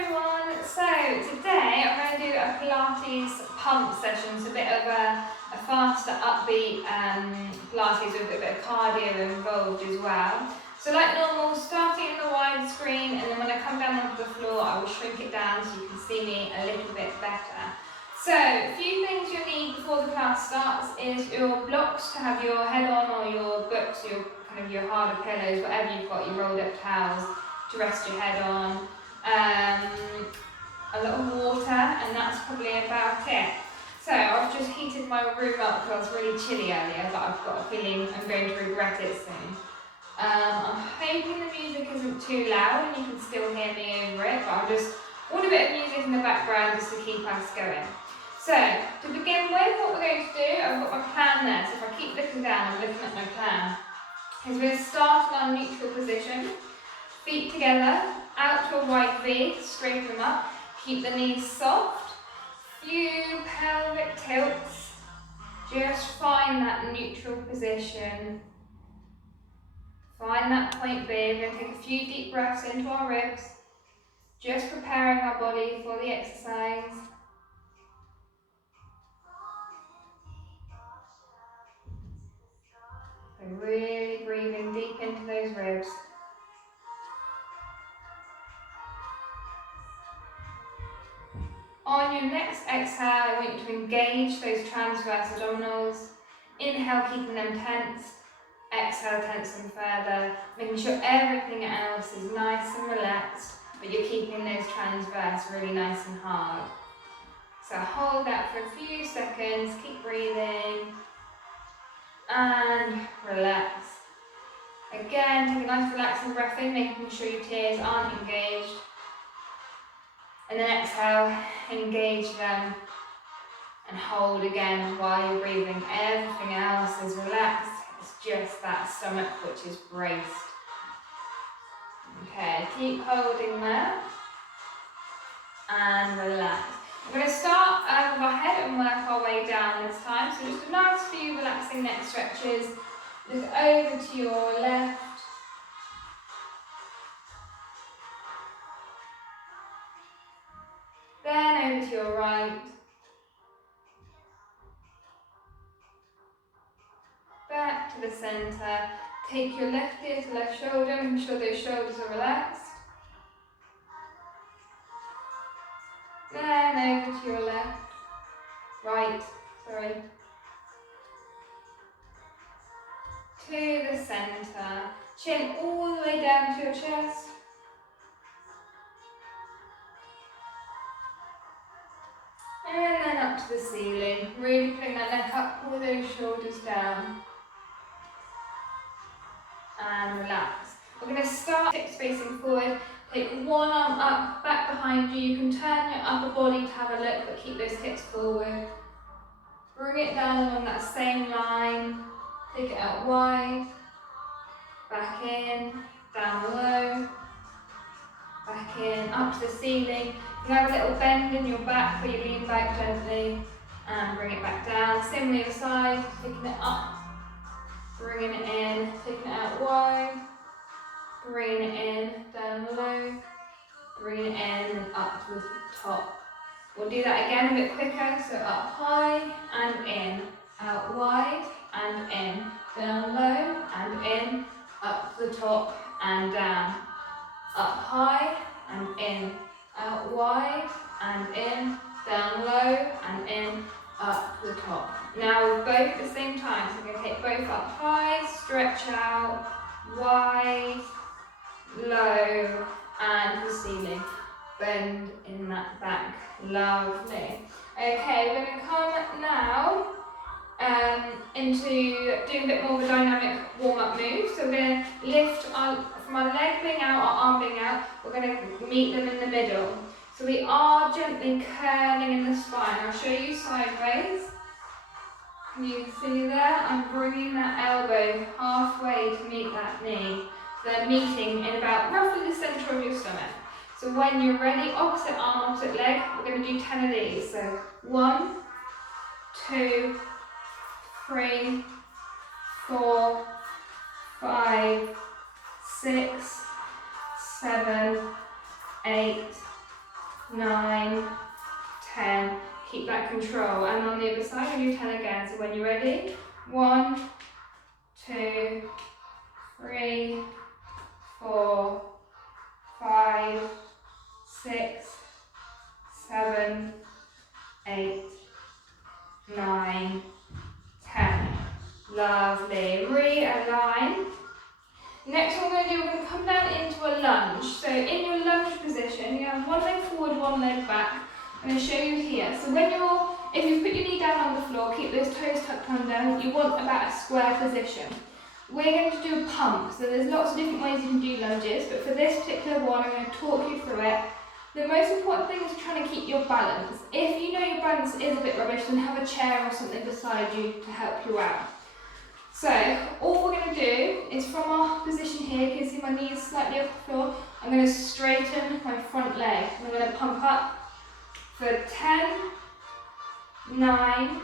everyone, so today I'm going to do a Pilates pump session, so a bit of a faster upbeat Pilates with a bit of cardio involved as well. So like normal, starting in the wide screen, and then when I come down onto the floor I will shrink it down so you can see me a little bit better. So a few things you'll need before the class starts is your blocks to have your head on, or your books, your kind of your harder pillows, whatever you've got, your rolled up towels to rest your head on. A lot of water, and that's probably about it. So I've just heated my room up because I was really chilly earlier, but I've got a feeling I'm going to regret it soon. I'm hoping the music isn't too loud and you can still hear me over it, but I just want a bit of music in the background just to keep us going. So to begin with, what we're going to do, I've got my plan there, so if I keep looking down, I'm looking at my plan, is we're going to start in our neutral position, feet together, out to a wide V, straighten them up, keep the knees soft, few pelvic tilts, just find that neutral position, find that point B. We're going to take a few deep breaths into our ribs, just preparing our body for the exercise. So really breathing deep into those ribs. On your next exhale, I want you to engage those transverse abdominals. Inhale, keeping them tense. Exhale, tense them further, making sure everything else is nice and relaxed, but you're keeping those transverse really nice and hard. So hold that for a few seconds, keep breathing, and relax. Again, take a nice relaxing breath in, making sure your tears aren't engaged. And then exhale, engage them, and hold again while you're breathing. Everything else is relaxed, it's just that stomach which is braced. Okay, keep holding that, and relax. We're going to start with our head and work our way down this time, so just a nice few relaxing neck stretches. Look over to your left, then over to your right, back to the centre. Take your left ear to left shoulder, make sure those shoulders are relaxed. Then over to your right, to the centre. Chin all the way down to your chest. And then up to the ceiling. Really putting that neck up, pull those shoulders down. And relax. We're going to start hips facing forward. Take one arm up, back behind you. You can turn your upper body to have a look, but keep those hips forward. Bring it down along that same line. Take it out wide. Back in, down low. Back in, up to the ceiling. You have a little bend in your back where you lean back gently and bring it back down. Same on the other side, taking it up, bringing it in, taking it out wide, bringing it in, down low, bringing it in and up to the top. We'll do that again a bit quicker, so up high and in, out wide and in, down low and in, up to the top and down, up high and in, out wide and in, down low and in, up to the top. Now with both at the same time, so we're going to take both up high, stretch out, wide, low, and to the ceiling. Bend in that back. Lovely. Okay, we're going to come now into doing a bit more of a dynamic warm-up move. So we're going to lift from our leg being out, our arm being out, we're going to meet them in the middle. So we are gently curling in the spine. I'll show you sideways. Can you see there? I'm bringing that elbow halfway to meet that knee. So they're meeting in about roughly the centre of your stomach. So when you're ready, opposite arm, opposite leg, we're going to do 10 of these. So 1, 2, 3, 4, 5, 6, 7, 8, 9, 10. Keep that control. And on the other side, we'll do 10 again. So when you're ready, 1, 2, 3, 4, 5, 6, 7, 8, 9, 10. Lovely. Realign. Next what we're going to do, we're going to come down into a lunge. So in your lunge position, you have one leg forward, one leg back. I'm going to show you here. So if you put your knee down on the floor, keep those toes tucked under, you want about a square position. We're going to do a pump. So there's lots of different ways you can do lunges, but for this particular one, I'm going to talk you through it. The most important thing is trying to keep your balance. If you know your balance is a bit rubbish, then have a chair or something beside you to help you out. So all we're going to do is from our position here, you can see my knees slightly off the floor, I'm going to straighten my front leg. And I'm going to pump up for 10, 9,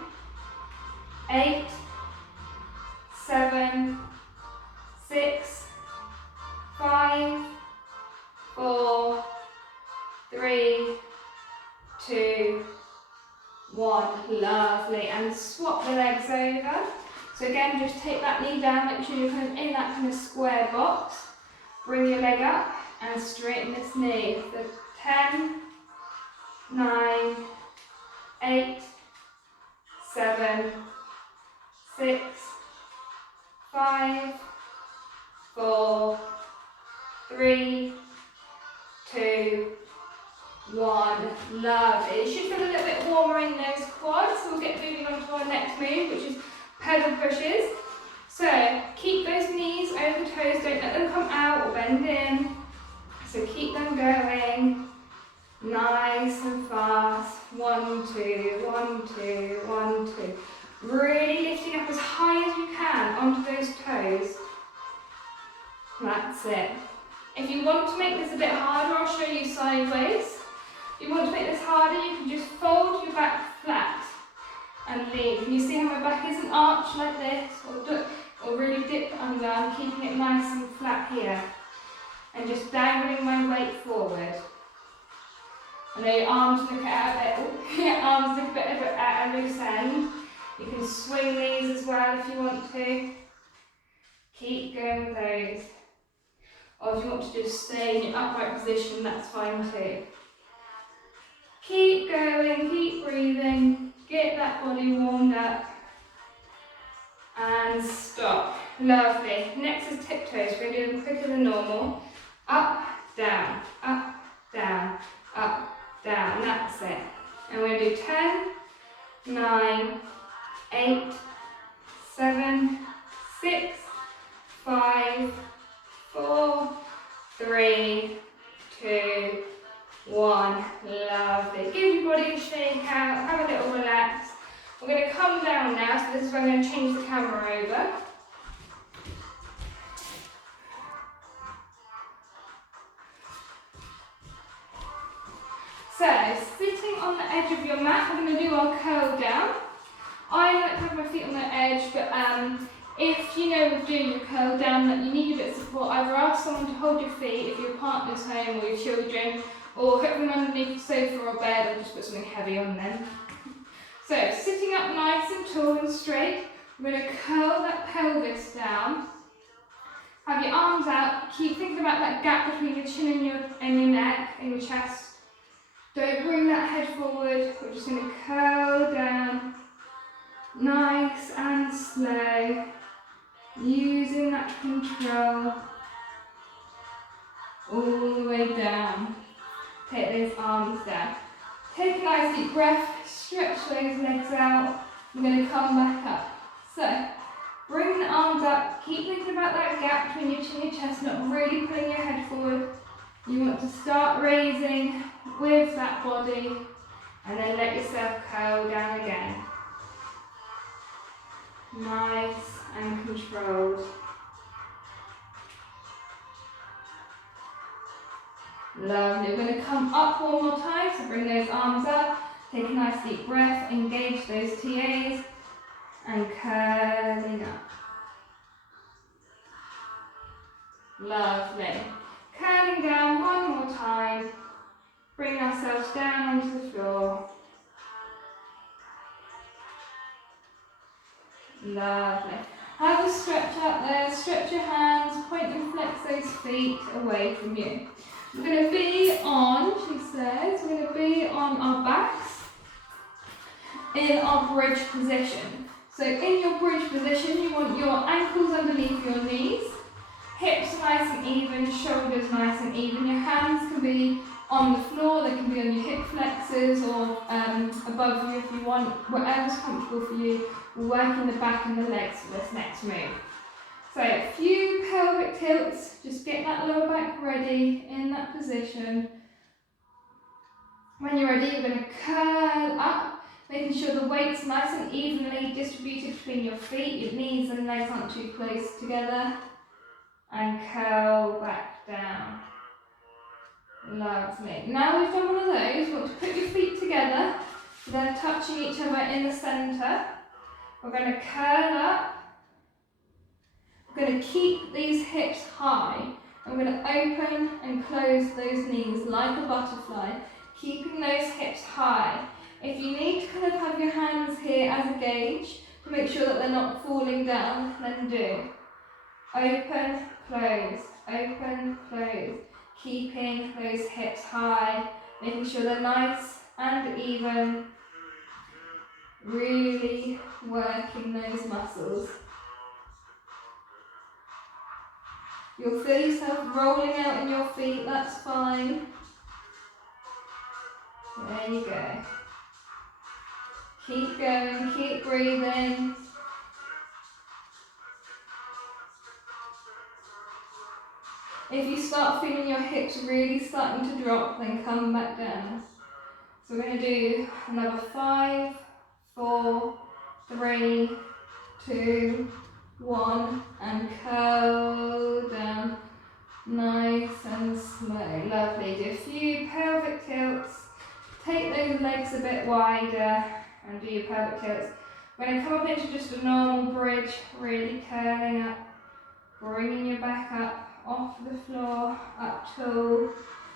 8, 7, 6, 5, 4, 3, 2, 1. Lovely. And swap the legs over. So again, just take that knee down, make sure you're kind of in that kind of square box. Bring your leg up and straighten this knee. So 10, 9, 8, 7, 6, 5, 4, 3, 2, 1. Lovely. It should feel a little bit warmer in those quads, so we'll get moving on to our next move, which is pedal pushes. So keep those knees over the toes, don't let them come out or bend in. So keep them going nice and fast. 1, 2, 1, 2, 1, 2. Really lifting up as high as you can onto those toes. That's it. If you want to make this a bit harder, I'll show you sideways. If you want to make this harder, you can just fold your back flat and lean. Can you see how my back isn't arched like this, or really dip under? I'm keeping it nice and flat here, and just dangling my weight forward. I know your arms look at a bit. Your arms look a bit at a loose end. You can swing these as well if you want to. Keep going with those. Or if you want to just stay in your upright position, that's fine too. Keep going, keep breathing, get that body warmed up, and stop. Lovely. Next is tiptoes. We're going to do them quicker than normal. Up, down, up, down, up, down. That's it. And we're going to do 10, 9, 8, 7, 6, 5, 4, 3, 2, 1. Lovely. Give your body a shake out, have a little relax. We're going to come down now, so this is where I'm going to change the camera over. So, sitting on the edge of your mat, we're going to do our curl down. I like to have my feet on the edge, but if you know with doing your curl down that you need a bit of support, either ask someone to hold your feet if your partner's home or your children, or hook them underneath the sofa or bed, or just put something heavy on them. So, sitting up nice and tall and straight, we're going to curl that pelvis down. Have your arms out, keep thinking about that gap between your chin and your neck and your chest. Don't bring that head forward, we're just going to curl down, nice and slow, using that control all the way down. Take those arms down. Take a nice deep breath, stretch those legs out. We're going to come back up. So, bring the arms up, keep thinking about that gap between your chin and your chest, not really pulling your head forward. You want to start raising with that body, and then let yourself curl down again. Nice and controlled. Lovely. We're going to come up one more time, so bring those arms up, take a nice deep breath, engage those TAs, and curling up. Lovely. Curling down one more time. Bring ourselves down onto the floor. Lovely. Have a stretch out there, stretch your hands, point and flex those feet away from you. We're going to be on, she says, we're going to be on our backs in our bridge position. So in your bridge position, you want your ankles underneath your knees, hips nice and even, shoulders nice and even. Your hands can be on the floor, they can be on your hip flexors or above you if you want, whatever's comfortable for you. We're working the back and the legs for this next move. So a few pelvic tilts, just get that lower back ready in that position. When you're ready, you're going to curl up, making sure the weight's nice and evenly distributed between your feet, your knees and legs aren't too close together. And curl back down. Lovely. Now we've done one of those, you want to put your feet together, then touching each other in the centre. We're going to curl up. We're going to keep these hips high. And we're going to open and close those knees like a butterfly, keeping those hips high. If you need to kind of have your hands here as a gauge to make sure that they're not falling down, then do. Open, close, open, close. Keeping those hips high, making sure they're nice and even. Really working those muscles. You'll feel yourself rolling out in your feet, that's fine. There you go. Keep going, keep breathing. If you start feeling your hips really starting to drop, then come back down. So we're going to do another 5, 4, 3, 2, 1, and curl down. Nice and slow. Lovely. Do a few pelvic tilts. Take those legs a bit wider and do your pelvic tilts. We're going to come up into just a normal bridge, really curling up, bringing your back up off the floor, up tall.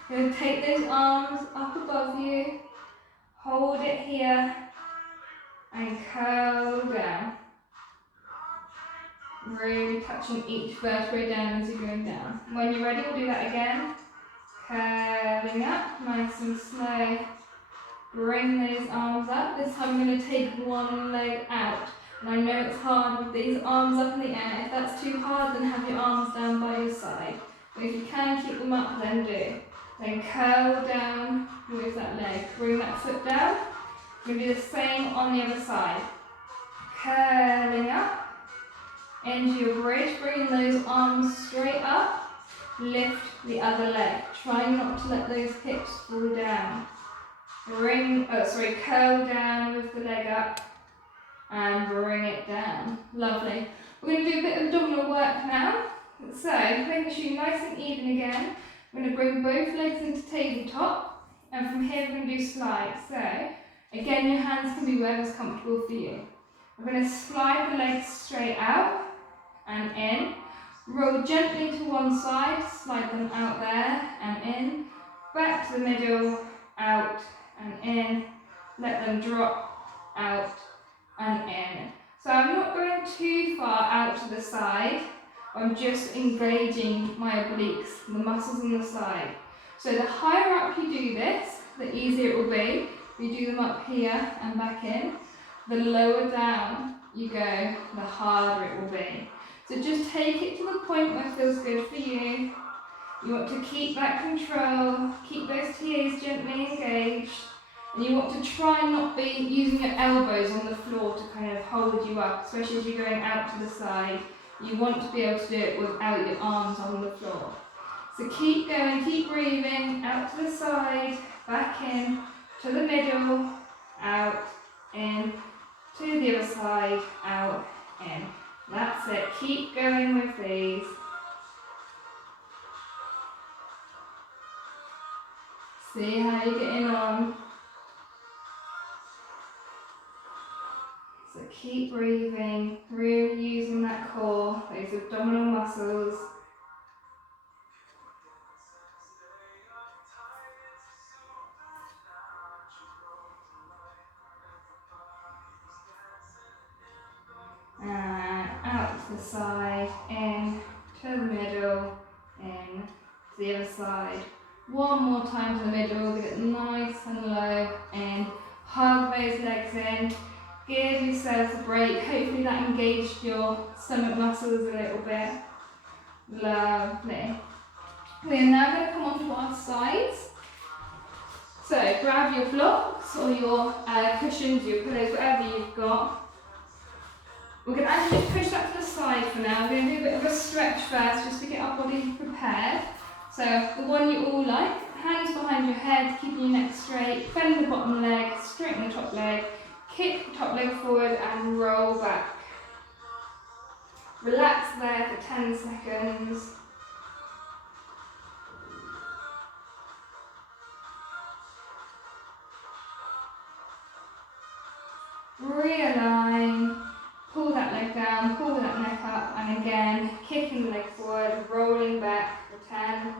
You're going to take those arms up above you, hold it here, and curl down. Really touching each vertebrae down as you're going down. When you're ready, we'll do that again. Curling up, nice and slow. Bring those arms up. This time I'm going to take one leg out. And I know it's hard with these arms up in the air. If that's too hard, then have your arms down by your side. But if you can keep them up, then do. Then curl down with that leg. Bring that foot down. We're going to do the same on the other side. Curling up into your bridge, bringing those arms straight up. Lift the other leg. Try not to let those hips fall down. Curl down with the leg up. And bring it down. Lovely. We're going to do a bit of abdominal work now. So, making sure you're nice and even again. We're going to bring both legs into tabletop. And from here we're going to do slides. So, again, your hands can be wherever's comfortable for you. We're going to slide the legs straight out and in. Roll gently to one side, slide them out there and in. Back to the middle, out and in. Let them drop, out and in. So I'm not going too far out to the side. I'm just engaging my obliques, the muscles on the side. So the higher up you do this, the easier it will be. If you do them up here and back in, the lower down you go, the harder it will be. So just take it to the point where it feels good for you. You want to keep that control, keep those TAs gently engaged. And you want to try and not be using your elbows on the floor to kind of hold you up, especially as you're going out to the side. You want to be able to do it without your arms on the floor. So keep going, keep breathing, out to the side, back in, to the middle, out, in, to the other side, out, in. That's it, keep going with these. See how you're getting on. So keep breathing, really using that core, those abdominal muscles. the side, in, to the middle, in, to the other side. One more time to the middle, get it nice and low, in, hug those legs in, give yourself a break. Hopefully that engaged your stomach muscles a little bit. Lovely. We are now going to come onto our sides. So grab your blocks or your cushions, your pillows, whatever you've got. We're going to actually push that to the side for now. We're going to do a bit of a stretch first just to get our body prepared. So the one you all like, hands behind your head, keeping your neck straight, bend the bottom leg, straighten the top leg, kick the top leg forward and roll back. Relax there for 10 seconds. Realign, pull that leg down, pull that neck up, and again, kicking the leg forward, rolling back for 10.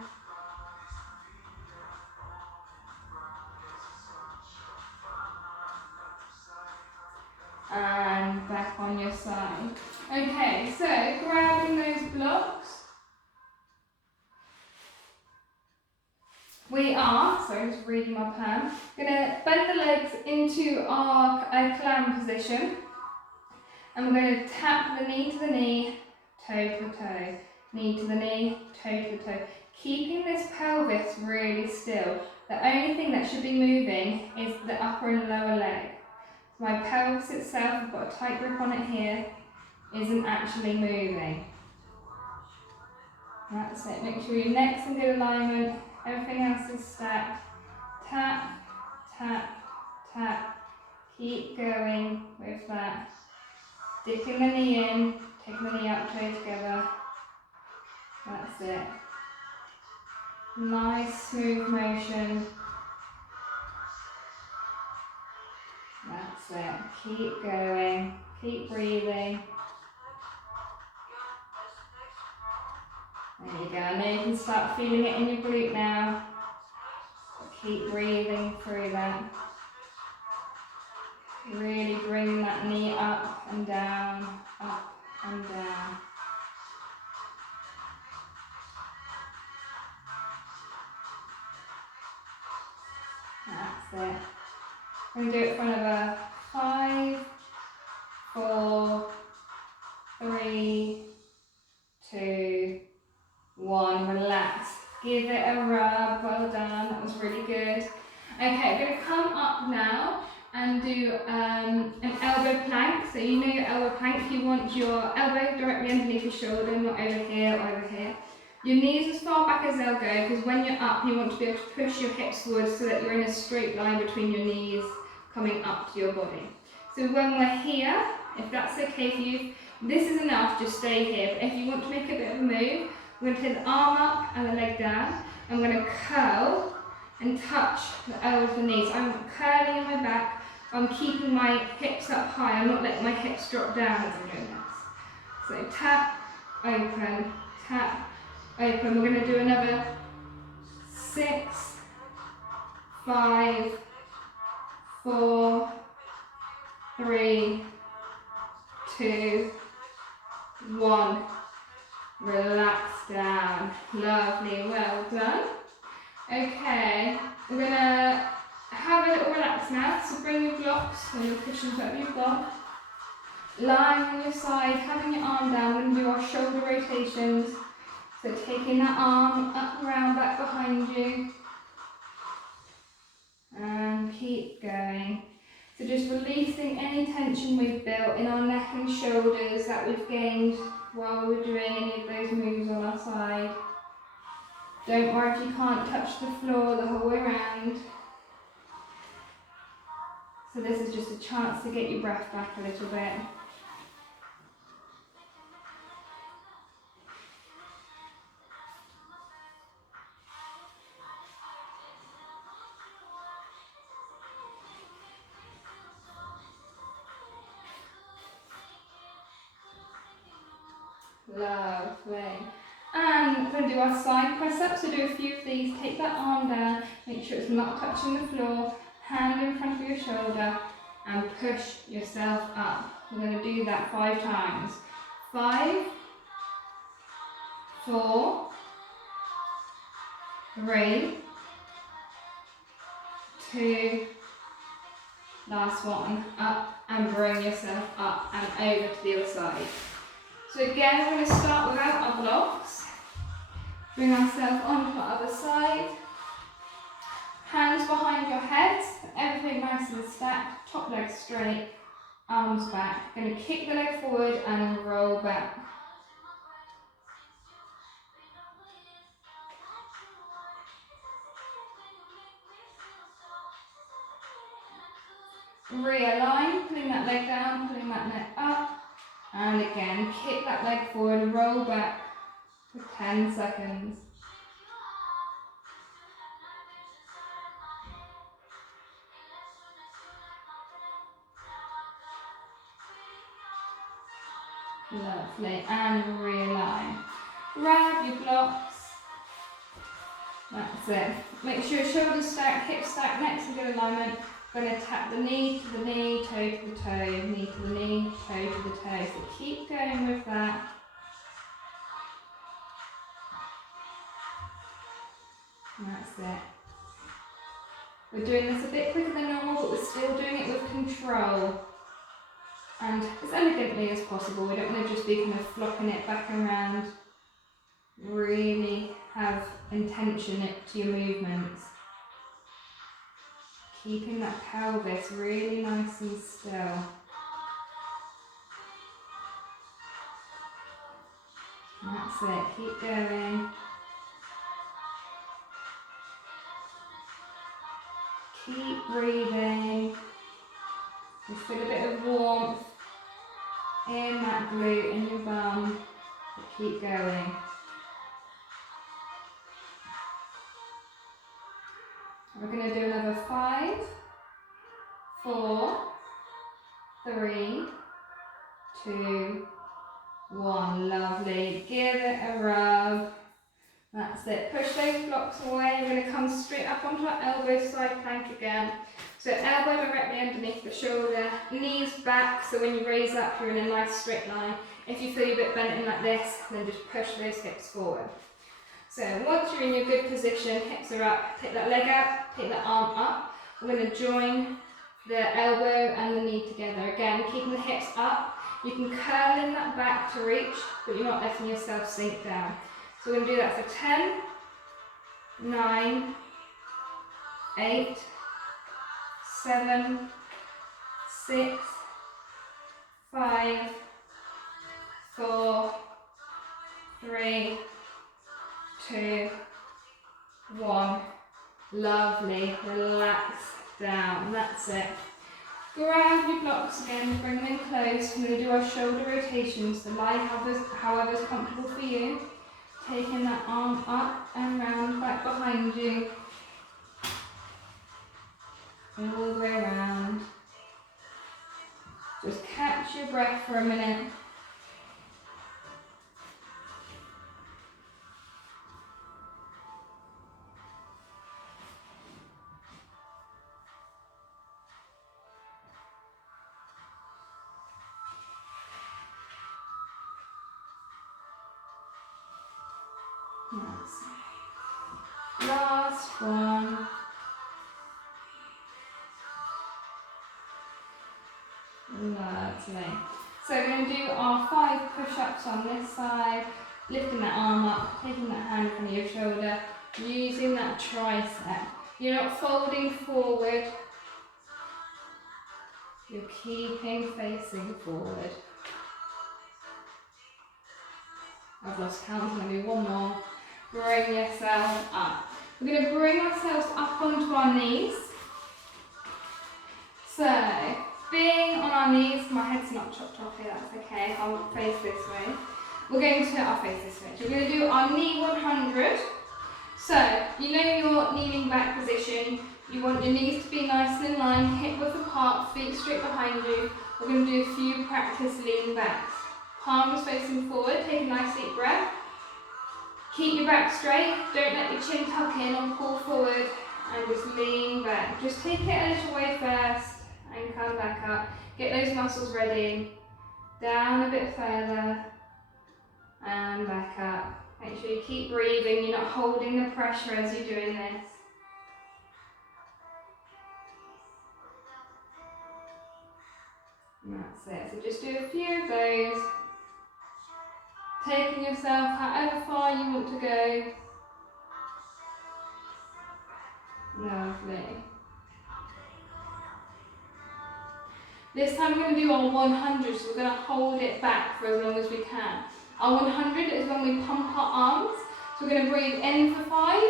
And back on your side. Okay, so grabbing those blocks. We are, sorry, just reading my plan, going to bend the legs into our clam position. And we're going to tap the knee to the knee, toe to the toe, knee to the knee, toe to the toe. Keeping this pelvis really still. The only thing that should be moving is the upper and lower leg. So my pelvis itself, I've got a tight grip on it here, isn't actually moving. That's it. Make sure your neck's in good alignment, everything else is stacked. Tap, tap, tap. Keep going with that. Dipping the knee in, taking the knee out, toe together. That's it. Nice smooth motion. That's it. Keep going. Keep breathing. There you go. I know you can start feeling it in your glute now. But keep breathing through that. Really bring that knee up and down, up and down. That's it. I'm going to do it for another 5, 4, 3, 2, 1. Relax. Give it a rub. Well done. That was really good. Okay, we're going to come up now and do an elbow plank. So you know your elbow plank, you want your elbow directly underneath your shoulder, not over here or over here. Your knees as far back as they'll go, because when you're up you want to be able to push your hips forward so that you're in a straight line between your knees coming up to your body. So when we're here, if that's okay for you, this is enough, just stay here. But if you want to make a bit of a move, we're going to take the arm up and the leg down. I'm going to curl and touch the elbow to the knee. So I'm curling in my back. I'm keeping my hips up high. I'm not letting my hips drop down as I'm doing this. So tap, open, tap, open. We're going to do another 6, 5, 4, 3, 2, 1. Relax down. Lovely, well done. Okay, we're going to have a little relax now. So bring your blocks or your cushions, whatever you've got. Lying on your side, having your arm down. We're going to do our shoulder rotations. So taking that arm up, around, back behind you. And keep going. So just releasing any tension we've built in our neck and shoulders that we've gained while we're doing any of those moves on our side. Don't worry if you can't touch the floor the whole way around. So this is just a chance to get your breath back a little bit. Lovely. And we're going to do our side press up, so do a few of these. Take that arm down, make sure it's not touching the floor, hand in front of your shoulder, and push yourself up. We're going to do that 5 times. 5, 4, 3, 2, last one, up and bring yourself up and over to the other side. So again, we're going to start without our blocks. Bring ourselves onto the other side. Hands behind your head, everything nice and stacked, top leg straight, arms back. Going to kick the leg forward and roll back. Realign, pulling that leg down, pulling that leg up, and again, kick that leg forward, roll back for 10 seconds. Lovely, and realign. Grab your blocks. That's it. Make sure shoulders stack, hips stack, neck's in good alignment. Going to tap the knee to the knee, toe to the toe, knee to the knee, toe to the toe. So keep going with that. And that's it. We're doing this a bit quicker than normal, but we're still doing it with control. And as elegantly as possible. We don't want to just be kind of flopping it back around. Really have intention to your movements. Keeping that pelvis really nice and still. That's it, keep going. Keep breathing. Just feel a bit of warmth in that glute in your bum. But keep going. We're going to do another 5, 4, 3, 2, 1. Lovely. Give it a rub. That's it. Push those blocks away. We're going to come straight up onto our elbow side plank again. So elbow directly underneath the shoulder, knees back, so when you raise up you're in a nice straight line. If you feel you're a bit bent in like this, then just push those hips forward. So once you're in your good position, hips are up, take that leg out, take that arm up. We're going to join the elbow and the knee together. Again, keeping the hips up. You can curl in that back to reach, but you're not letting yourself sink down. So we're going to do that for 10, 9, 8, 7, 6, 5, 4, 3, 2, 1. Lovely. Relax down. That's it. Grab your blocks again, bring them in close. We're going to do our shoulder rotations. So lie however's comfortable for you. Taking that arm up and round, back behind you. All the way around. Just catch your breath for a minute. Last one. Lovely. So we're going to do our 5 push-ups on this side, lifting that arm up, taking that hand in front of your shoulder, using that tricep. You're not folding forward, you're keeping facing forward. I've lost count, so I'm going to do one more. Bring yourself up. We're going to bring ourselves up onto our knees. So, being on our knees, my head's not chopped off here, that's okay, I'll face this way. We're going to, I'll face this way. So we're going to do our knee 100. So, you know your kneeling back position, you want your knees to be nice and in line, hip width apart, feet straight behind you. We're going to do a few practice lean backs. Palms facing forward, take a nice deep breath. Keep your back straight, don't let your chin tuck in or pull forward, and just lean back. Just take it a little way first and come back up. Get those muscles ready. Down a bit further and back up. Make sure you keep breathing, you're not holding the pressure as you're doing this. And that's it. So just do a few of those. Taking yourself however far you want to go. Lovely. This time we're going to do our 100, so we're going to hold it back for as long as we can. Our 100 is when we pump our arms. So we're going to breathe in for 5,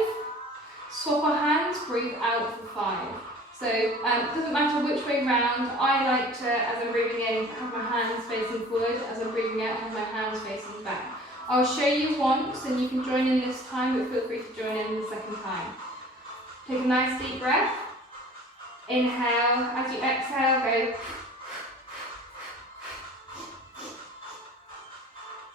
swap our hands, breathe out for 5. So it doesn't matter which way round. I like to, as I'm breathing in, have my hands facing forward. As I'm breathing out, have my hands facing back. I'll show you once and you can join in this time, but feel free to join in the second time. Take a nice deep breath. Inhale. As you exhale, go.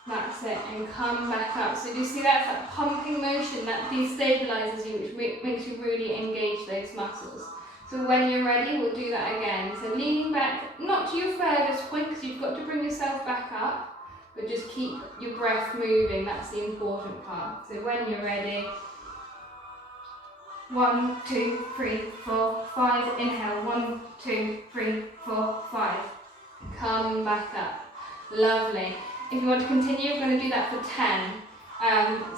That's it, and come back up. So you see that's that pumping motion that destabilizes you, which makes you really engage those muscles. So when you're ready, we'll do that again. So leaning back, not to your furthest point, because you've got to bring yourself back up, but just keep your breath moving. That's the important part. So when you're ready, 1, 2, 3, 4, 5. Inhale, 1, 2, 3, 4, 5. Come back up. Lovely. If you want to continue, we're going to do that for 10.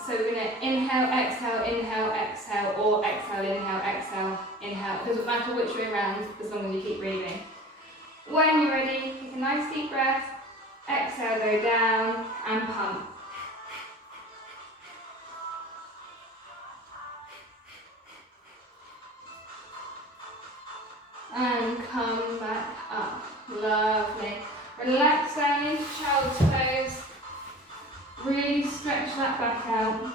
So we're going to inhale, exhale, or exhale, inhale, inhale. It doesn't matter which way around, as long as you keep breathing. When you're ready, take a nice deep breath. Exhale, go down and pump. And come back up. Lovely. Relax down into child's pose. Really stretch that back out.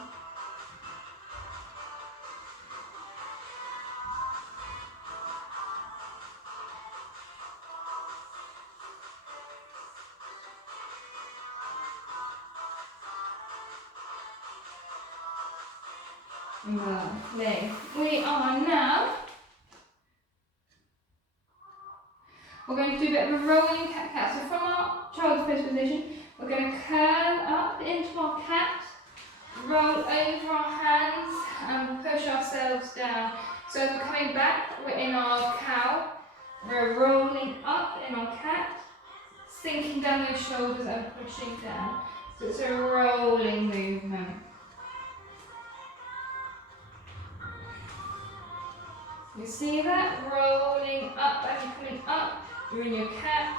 Lovely. We are now, we're going to do a bit of a rolling cat-cat. So from our child's pose position, we're going to curl up into our cat, roll over our hands and push ourselves down. So as we're coming back, we're in our cow, we're rolling up in our cat, sinking down those shoulders and pushing down. So it's a rolling movement. You see that? Rolling up as you're coming up, you're in your cat,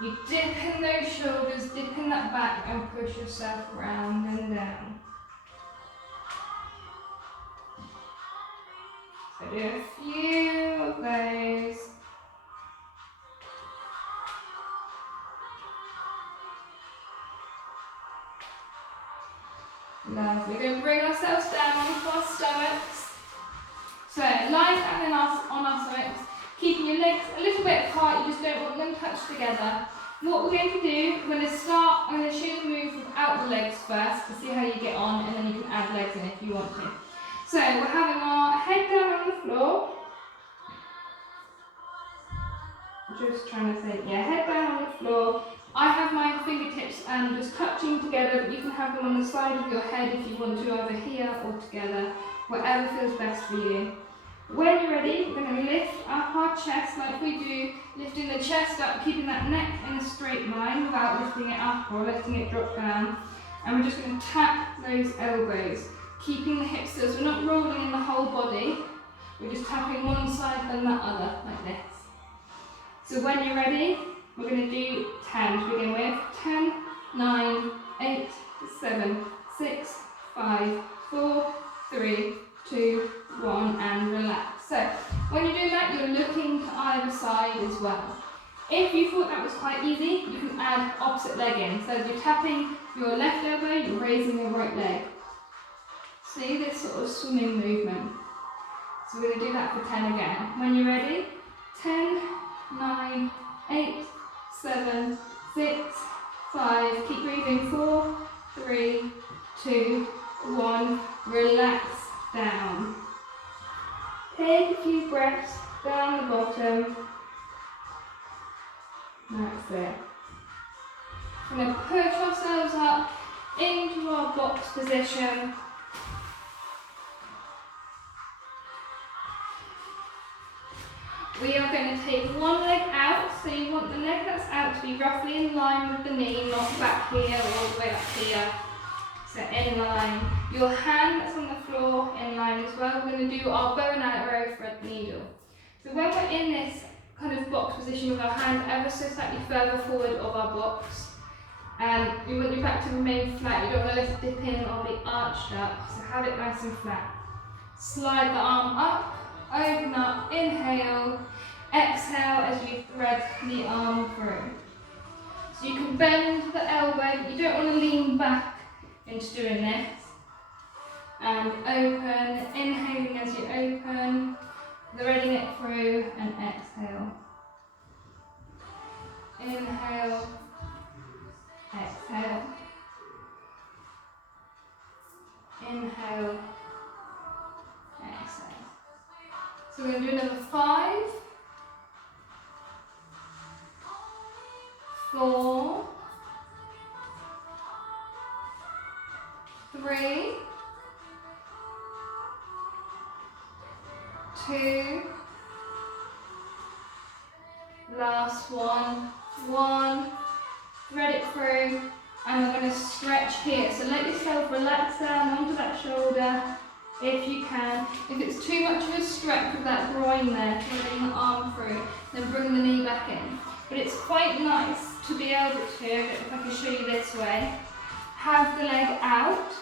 you dip in those shoulders, dip in that back and push yourself round and down. So do a few of those. Lovely. We're going to bring ourselves down onto our stomachs. So lie down on our stomachs, keeping your legs a little bit apart, you just don't want them touched together. What we're going to do, I'm going to show you the move without the legs first to see how you get on, and then you can add legs in if you want to. So we're having our head down on the floor. Just trying to say, yeah, head down on the floor. I have my fingertips just touching together, but you can have them on the side of your head if you want to, either here or together, whatever feels best for you. When you're ready, we're going to lift up our chest like we do, lifting the chest up, keeping that neck in a straight line without lifting it up or letting it drop down. And we're just going to tap those elbows, keeping the hips still. So we're not rolling in the whole body, we're just tapping one side then the other, like this. So when you're ready, we're going to do 10 to begin with. 10, 9, 8, 7, 6, 5, 4, 3, 2, 1, and relax. So when you're doing that, you're looking to either side as well. If you thought that was quite easy, you can add opposite leg in. So as you're tapping your left elbow, you're raising your right leg. See this sort of swimming movement. So we're going to do that for 10 again. When you're ready, 10, 9, 8, 7, 6, 5, keep breathing, 4, 3, 2, 1, relax down. Take a few breaths down the bottom. That's it. We're going to push ourselves up into our box position. We are going to take one leg out, so you want the leg that's out to be roughly in line with the knee, not back here or all the way up here. So in line. Your hand that's on the floor, in line as well. We're going to do our bow and arrow thread needle. So when we're in this kind of box position with our hands ever so slightly further forward of our box, you want your back to remain flat. You don't want to let it dip in or be arched up, so have it nice and flat. Slide the arm up, open up, inhale, exhale as you thread the arm through. So you can bend the elbow, you don't want to lean back into doing this. And open, inhaling as you open, threading it through, and exhale. Inhale, exhale. Inhale, exhale. So we're going to do another 5, 4, 3, 2, last one, thread it through, and we're going to stretch here. So let yourself relax down onto that shoulder if you can. If it's too much of a stretch with that groin there, threading the arm through, then bring the knee back in. But it's quite nice to be able to, if I can show you this way, have the leg out,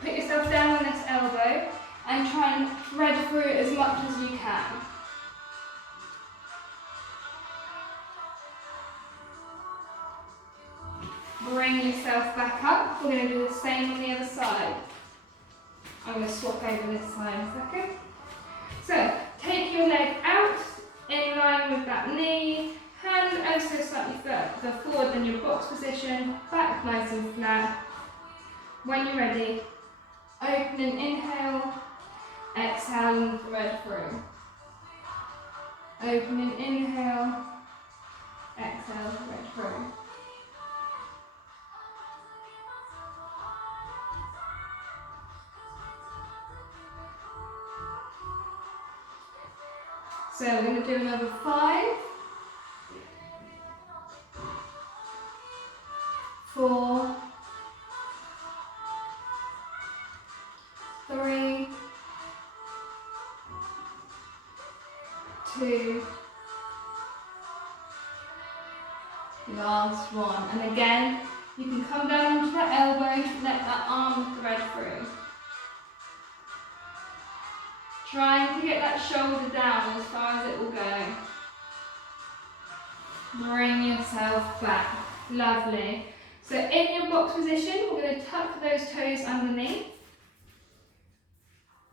put yourself down on this elbow, and try and thread through it as much as you can. Bring yourself back up. We're going to do the same on the other side. I'm going to swap over this side in a second. So, take your leg out, in line with that knee, hand also slightly further forward than your box position, back nice and flat. When you're ready, open and inhale, exhale and thread through. Open and inhale, exhale, thread through. So we're going to do another 5, 4, 3, 2, last one. And again, you can come down onto that elbow, let that arm thread through. Trying to get that shoulder down as far as it will go. Bring yourself back. Lovely. So in your box position, we're going to tuck those toes underneath.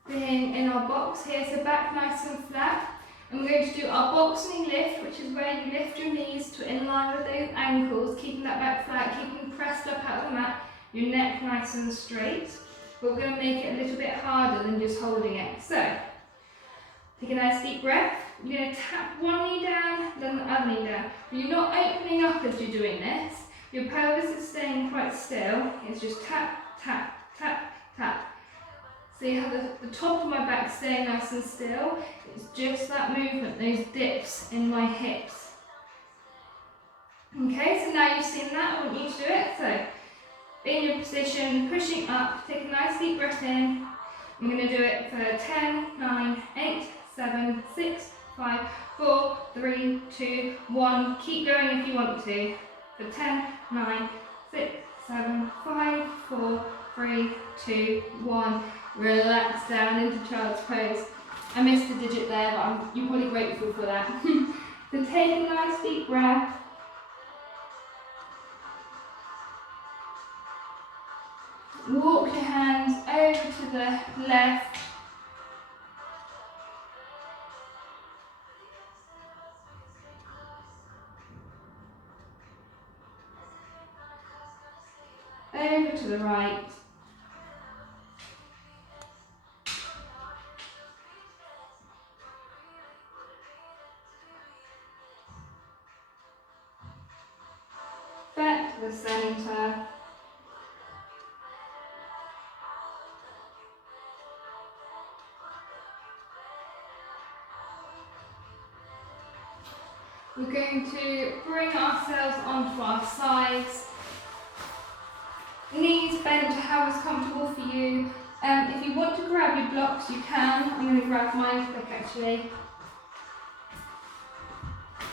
Being in our box here, so back nice and flat. And we're going to do our box knee lift, which is where you lift your knees to in line with those ankles, keeping that back flat, keeping pressed up out of the mat, your neck nice and straight. But we're going to make it a little bit harder than just holding it. So, take a nice deep breath. You're going to tap one knee down, then the other knee down. But you're not opening up as you're doing this. Your pelvis is staying quite still. It's just tap, tap, tap, tap. So you have the top of my back staying nice and still. It's just that movement, those dips in my hips. Okay, so now you've seen that, I want you to do it. So, in your position, pushing up, take a nice deep breath in. I'm going to do it for 10, 9, 8, 7, 6, 5, 4, 3, 2, 1. Keep going if you want to. For 10, 9, 6, 7, 5, 4, 3, 2, 1. Relax down into child's pose. I missed a digit there, but you're probably grateful for that. So take a nice deep breath. Walk your hands over to the left. Over to the right. Back to the centre. We're going to bring ourselves onto our sides. Knees bent to how is comfortable for you. If you want to grab your blocks, you can. I'm going to grab mine quick actually.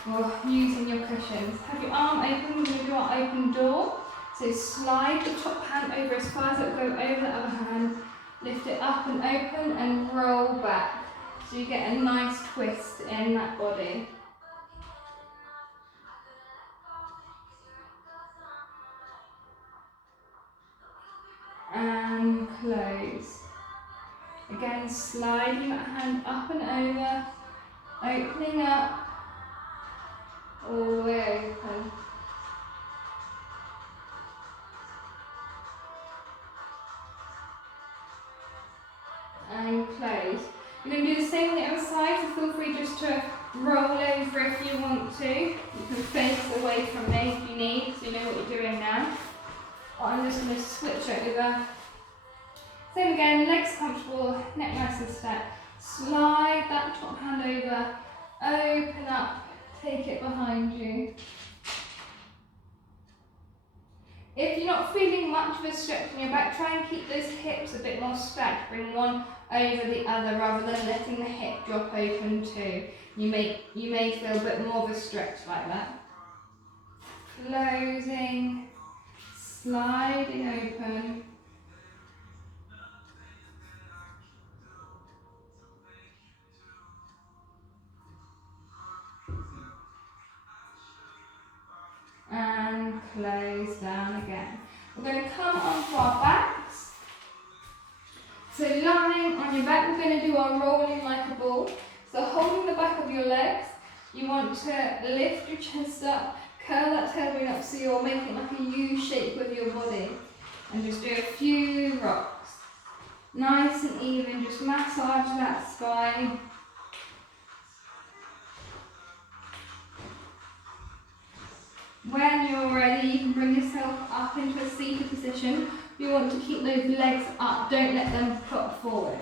Or using your cushions. Have your arm open, we're going to do our open door. So slide the top hand over as far as it will go over the other hand. Lift it up and open and roll back. So you get a nice twist in that body. And close. Again, sliding that hand up and over, opening up, all the way open. And close. You're going to do the same on the other side, so feel free just to roll over if you want to. You can face away from me if you need, so you know what you're doing now. I'm just going to switch over. Same again, legs comfortable, neck nice and set. Slide that top hand over, open up, take it behind you. If you're not feeling much of a stretch in your back, try and keep those hips a bit more stacked. Bring one over the other rather than letting the hip drop open too. You may feel a bit more of a stretch like that. Closing, sliding open. And close down again. We're going to come onto our backs. So lying on your back, we're going to do our rolling like a ball. So holding the back of your legs, you want to lift your chest up, curl that tailbone up so you're making like a U shape with your body. And just do a few rocks. Nice and even, just massage that spine. When you're ready, you can bring yourself up into a seated position. You want to keep those legs up, don't let them flop forward.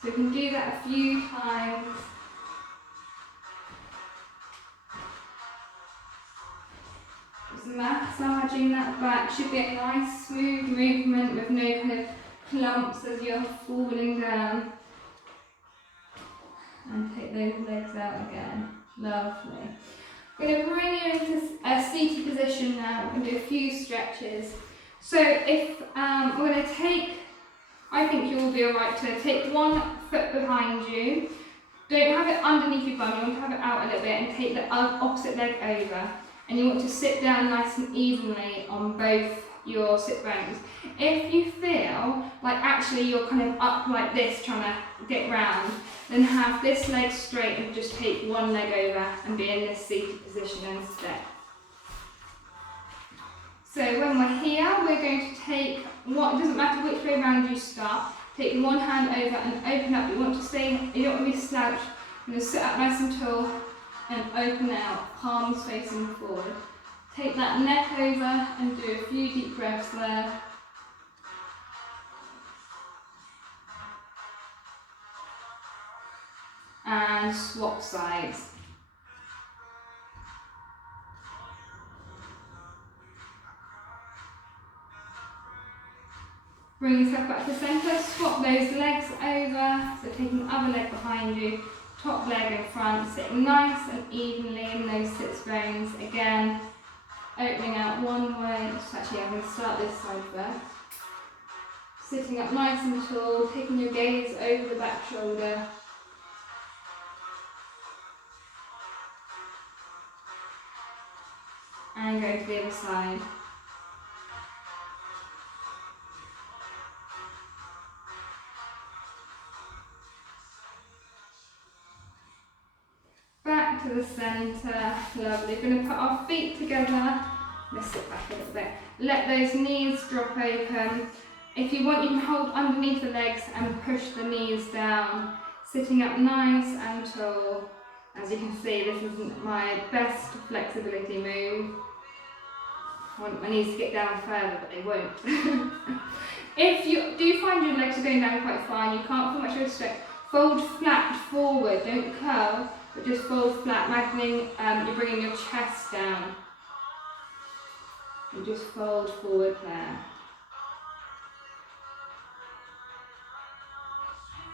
So you can do that a few times. Just massaging that back. Should be a nice smooth movement with no kind of clumps as you're falling down. And take those legs out again. Lovely. We're going to bring you into a seated position now. We're going to do a few stretches. So if we're going to take, I think you will be alright to take one foot behind you. Don't have it underneath your bum, you want to have it out a little bit and take the opposite leg over. And you want to sit down nice and evenly on both your sit bones. If you feel like actually you're kind of up like this trying to get round, then have this leg straight and just take one leg over and be in this seated position instead. So when we're here, we're going to take one, it doesn't matter which way around you start, take one hand over and open up. You want to stay, you don't want to be slouched. You're going to sit up nice and tall and open out, palms facing forward. Take that neck over and do a few deep breaths there. And swap sides. Bring yourself back to centre, swap those legs over, so taking the other leg behind you, top leg in front, sitting nice and evenly in those sits bones. Again, opening out one way, actually I'm going to start this side first. Sitting up nice and tall, taking your gaze over the back shoulder. And go to the other side. Back to the centre, lovely. We're going to put our feet together. Let's sit back a little bit. Let those knees drop open. If you want, you can hold underneath the legs and push the knees down. Sitting up nice and tall. As you can see, this isn't my best flexibility move. I want my knees to get down further, but they won't. If you do find your legs are going down quite far and you can't feel much of a stretch, fold flat forward, don't curl. but just fold flat, imagining you're bringing your chest down. And just fold forward there.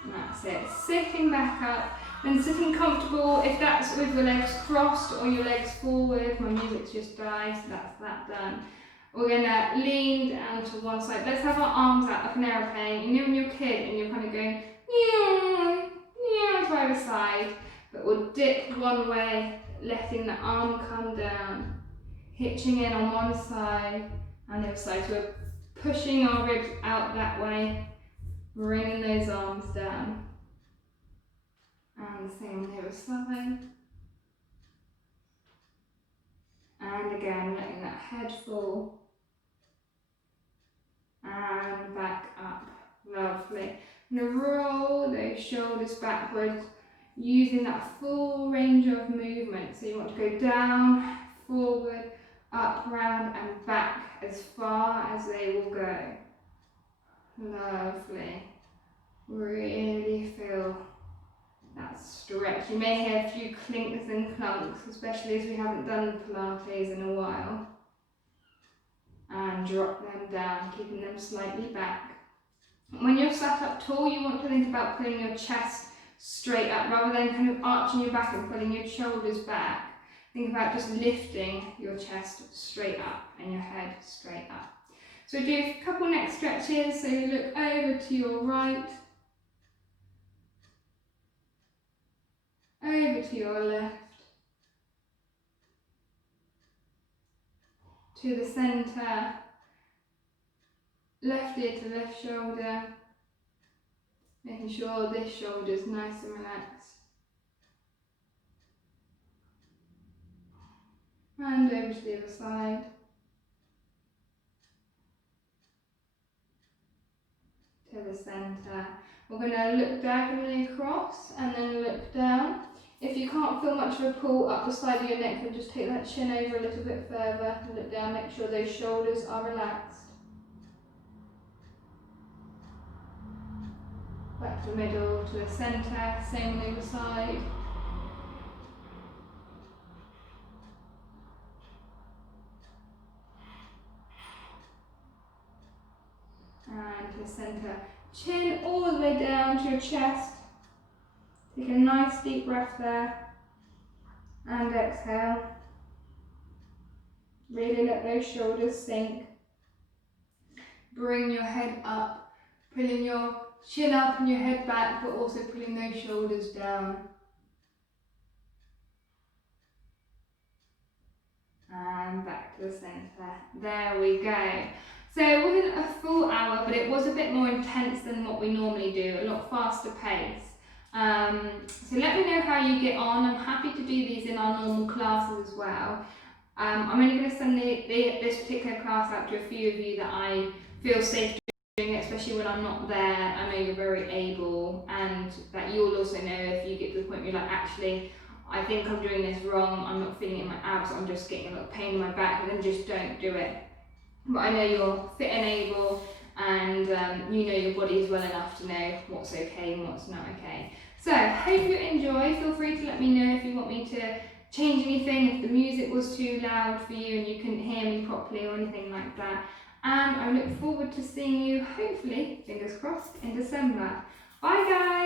And that's it. Sitting back up, then sitting comfortable, if that's with your legs crossed or your legs forward. My music's just died, so that's that done. We're gonna lean down to one side. Let's have our arms out like an aeroplane. You know when you're a kid and you're kind of going, yeah, yeah, to either side. But we'll dip one way, letting the arm come down, hitching in on one side and the other side. So we're pushing our ribs out that way, bringing those arms down. And the same on the other side. And again, letting that head fall. And back up. Lovely. I'm going to roll those shoulders backwards, using that full range of movement. So you want to go down, forward, up, round and back as far as they will go. Lovely. Really feel that stretch. You may hear a few clinks and clunks, especially as we haven't done Pilates in a while. And drop them down, keeping them slightly back. When you're sat up tall, you want to think about pulling your chest straight up rather than kind of arching your back and pulling your shoulders back. Think about just lifting your chest straight up and your head straight up. So we'll do a couple neck stretches. So you look over to your right, over to your left, to the centre, left ear to left shoulder, making sure this shoulder is nice and relaxed. And over to the other side. To the centre. We're going to look diagonally across and then look down. If you can't feel much of a pull up the side of your neck, then just take that chin over a little bit further and look down. Make sure those shoulders are relaxed. Back to the middle, to the centre, same on the other side. And to the centre. Chin all the way down to your chest. Take a nice deep breath there. And exhale. Really let those shoulders sink. Bring your head up, pulling your chin up and your head back, but also pulling those shoulders down. And back to the centre. There we go. So it wasn't a full hour, but it was a bit more intense than what we normally do, a lot faster pace. So let me know how you get on. I'm happy to do these in our normal classes as well. I'm only going to send this particular class out to a few of you that I feel safe doing it, especially when I'm not there. I know you're very able, and that you'll also know if you get to the point where you're like, actually, I think I'm doing this wrong, I'm not feeling it in my abs, I'm just getting a little pain in my back, and then just don't do it. But I know you're fit and able, and you know your body is well enough to know what's okay and what's not okay. So, hope you enjoy. Feel free to let me know if you want me to change anything, if the music was too loud for you and you couldn't hear me properly or anything like that. And I look forward to seeing you, hopefully, fingers crossed, in December. Bye guys!